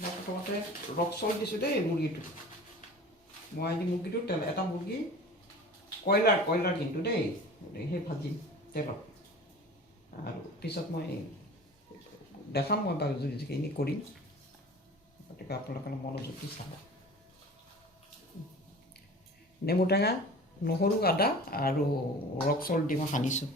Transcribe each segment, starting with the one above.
মই প্ৰথমতে rock salt দিছোঁ দেই মুৰ্গীটো। মই মুৰ্গীটো তেল এটা মুৰ্গী কয়লাৰ কিন্তু দেই, সেই ভাজিম তেলত। আৰু পিছত মই দেখাম মই বাৰু যিখিনি কৰিম, গতিকে আপোনালোকে মনোযোগ দি চাব। নেমু টেঙা, নহৰু, আদা আৰু ৰক চল্ট দি মই সানিছোঁ।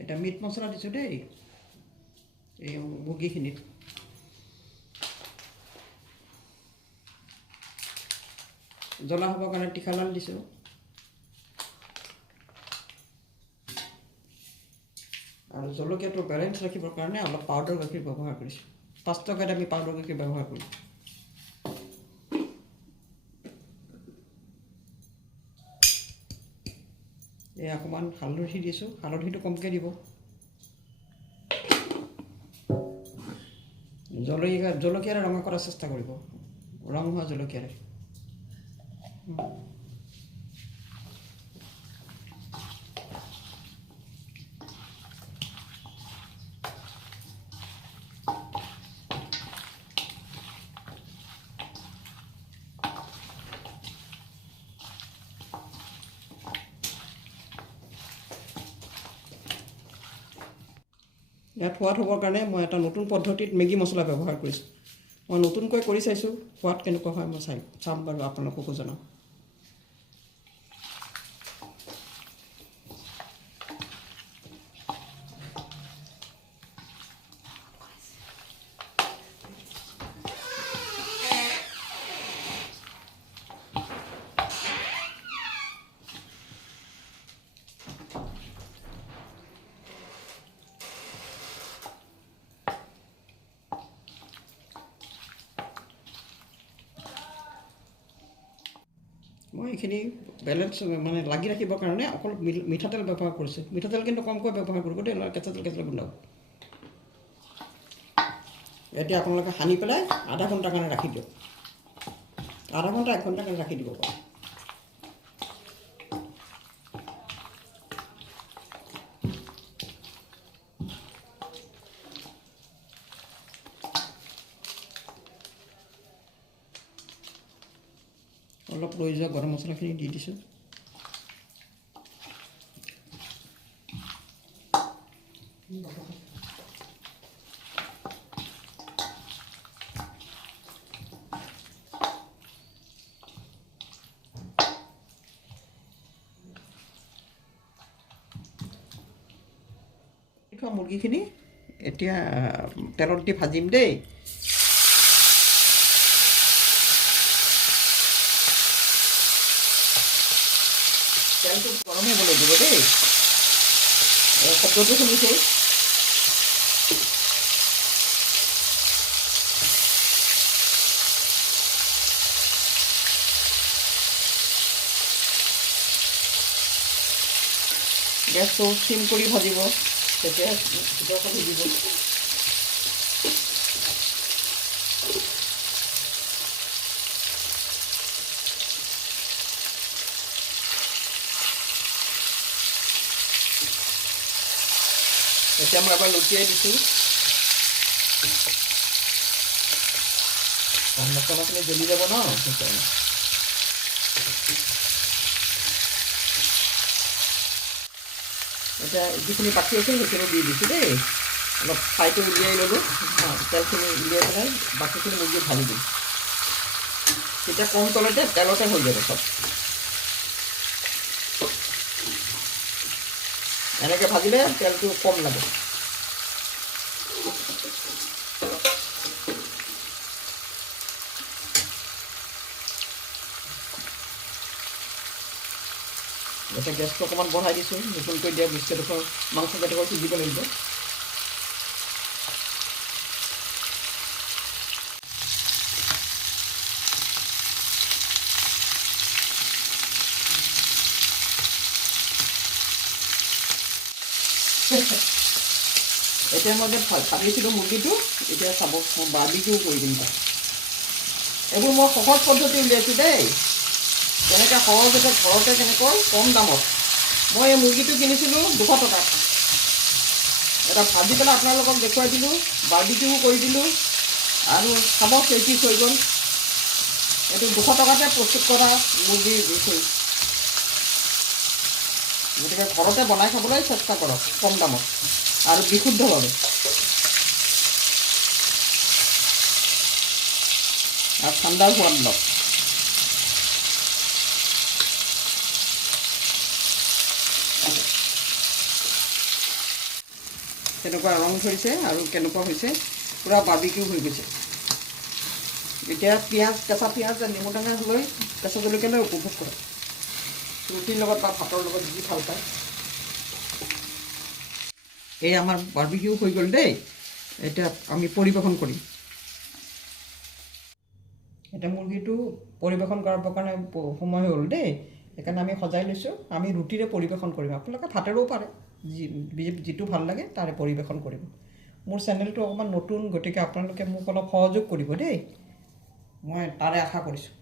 এতিয়া মিট মছলা দিছোঁ দেই এই মুৰ্গীখিনিত। জ্বলা হ'বৰ কাৰণে তীখালাল দিছোঁ। আৰু জলকীয়াটো বেলেঞ্চ ৰাখিবৰ কাৰণে অলপ পাউডাৰ গাখীৰ ব্যৱহাৰ কৰিছোঁ। 5 টকাত আমি পাউডাৰ গাখীৰ ব্যৱহাৰ কৰোঁ। এই অকণমান হালধি দিছোঁ, হালধিটো কমকৈ দিব। জলকীয়াৰে ৰঙা কৰাৰ চেষ্টা কৰিব, ৰং হোৱা জলকীয়াৰে। ইয়াত সোৱাদ হ'বৰ কাৰণে মই এটা নতুন পদ্ধতিত মেগী মছলা ব্যৱহাৰ কৰিছোঁ। মই নতুনকৈ কৰি চাইছোঁ, সোৱাদ কেনেকুৱা হয় মই চাম বাৰু, আপোনালোককো জনাম। মই এইখিনি বেলেঞ্চ মানে লাগি ৰাখিবৰ কাৰণে অকল মিঠাতেল ব্যৱহাৰ কৰিছোঁ। মিঠাতেল কিন্তু কমকৈ ব্যৱহাৰ কৰিব দেই, কেঁচা তেল গোন্ধাব। এতিয়া আপোনালোকে সানি পেলাই আধা ঘণ্টাৰ কাৰণে ৰাখি দিয়ক। আধা ঘণ্টা 1 ঘণ্টাৰ কাৰণে ৰাখি দিব পাৰে। অলপ ৰৈ যোৱা গৰম মছলাখিনি দি দিছোঁ। মুৰ্গীখিনি এতিয়া তেলত দি ভাজিম দেই। তেলটো গৰম হ'বলৈ দিব দেই। শব্দটো শুনিছেই। গেছটো চিম কৰি ভাজিব, তেতিয়া ভিতৰখন সিজিব। এতিয়া মই এবাৰ লুটিয়াই দিছোঁ। মছলাখিনি জ্বলি যাব ন, সেইকাৰণে। এতিয়া যিখিনি বাকী আছে সেইখিনি দি দিছোঁ দেই। অলপ ফ্ৰাইটো উলিয়াই ল'লোঁ, তেলখিনি উলিয়াই পেলাই বাকীখিনি মুৰ্গী ভাজি দিম। তেতিয়া কম তেলতে হৈ যাব চব। এনেকৈ ভাজিলে তেলটো কম লাগে। এতিয়া গেছটো অকণমান বঢ়াই দিছোঁ, নতুনকৈ দিয়া বিস্কুটডোখৰ মাংসকেইডোখৰ সিজিব লাগিব। এতিয়া মই যে ভাবিছিলোঁ মুৰ্গীটো, এতিয়া চাব মই বাৰ্বিকিউ কৰি দিম তাত। এইবোৰ মই সহজ পদ্ধতি উলিয়াইছোঁ দেই, কেনেকৈ সহজতে ঘৰতে কেনেকৈ কম দামত। মই এই মুৰ্গীটো কিনিছিলোঁ 200 টকাত। এটা ভাজি পেলাই আপোনালোকক দেখুৱাই দিলোঁ, বাৰ্বিকিউ কৰি দিলোঁ, আৰু খাব কেইপিচ হৈ গ'ল। এইটো 200 টকাতে প্ৰস্তুত কৰা মুৰ্গীৰ ডিছ। গতিকে ঘৰতে বনাই খাবলৈ চেষ্টা কৰক কম দামত আৰু বিশুদ্ধভাৱে। আৰু ঠাণ্ডাৰ সোৱাদ লওক। কেনেকুৱা ৰং ধৰিছে আৰু কেনেকুৱা হৈছে, পূৰা বাৰ্বিকিউ হৈ গৈছে। এতিয়া পিঁয়াজ, কেঁচা পিঁয়াজ, নেমু টেঙা লৈ কেঁচা জলকীয়া লৈ উপভোগ কৰে, ৰুটিৰ লগত বা ভাতৰ লগত যি ভাল পায়। এই আমাৰ বাৰ্বিকিউ হৈ গ'ল দেই। এতিয়া আমি পৰিৱেশন কৰিম। এতিয়া মুৰ্গীটো পৰিৱেশন কৰাৰ কাৰণে সময় হ'ল দেই, সেইকাৰণে আমি সজাই লৈছোঁ। আমি ৰুটিৰে পৰিৱেশন কৰিম, আপোনালোকে ভাতেৰেও পাৰে, যিটো ভাল লাগে তাৰে পৰিৱেশন কৰিব। মোৰ চেনেলটো অকণমান নতুন, গতিকে আপোনালোকে মোক অলপ সহযোগ কৰিব দেই, মই তাৰে আশা কৰিছোঁ।